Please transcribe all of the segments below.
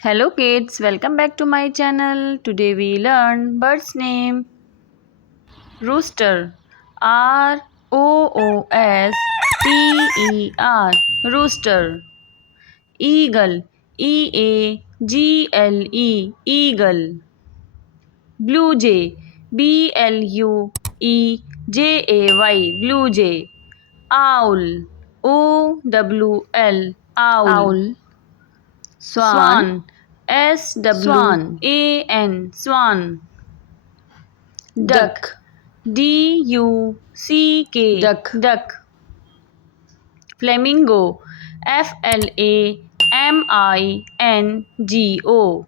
Hello kids, welcome back to my channel. Today we learn bird's name. Rooster. R-O-O-S-T-E-R. Rooster. Eagle. E-A-G-L-E. Eagle. Blue jay. B-L-U-E-J-A-Y. Blue jay. Owl. O-W-L. Owl. Swan, S-W-A-N. Swan. Duck. D-U-C-K. Duck. Duck. Flamingo. F-L-A-M-I-N-G-O.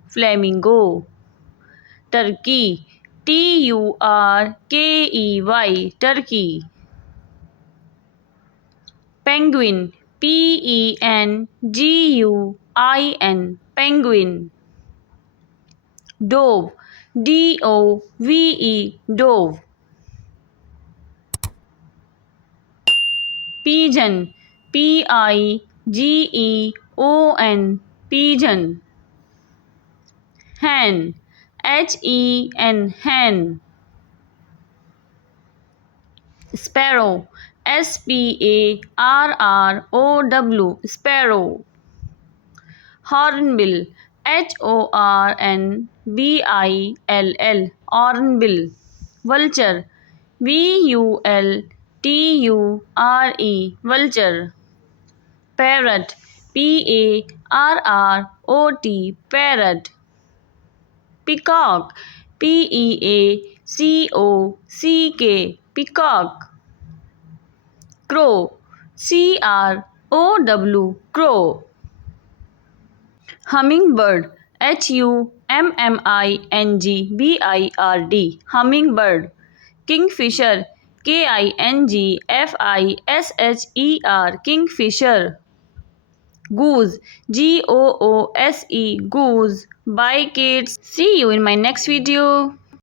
Flamingo. Turkey. T-U-R-K-E-Y. Turkey. Penguin. P-E-N-G-U-I-N. Penguin. Dove. D-O-V-E. Dove. Pigeon. P-I-G-E-O-N. Pigeon. Hen. H-E-N. Hen. Sparrow. S-P-A-R-R-O-W. Sparrow. Hornbill. H-O-R-N-B-I-L-L. Hornbill. Vulture. V-U-L-T-U-R-E. Vulture. Parrot. P-A-R-R-O-T. Parrot. Peacock. P-E-A-C-O-C-K. Peacock. Crow. C-R-O-W. Crow. Hummingbird. H-U-M-M-I-N-G-B-I-R-D. Hummingbird. Kingfisher. K-I-N-G-F-I-S-H-E-R. Kingfisher. Goose. G-O-O-S-E. Goose. Bye kids. See you in my next video.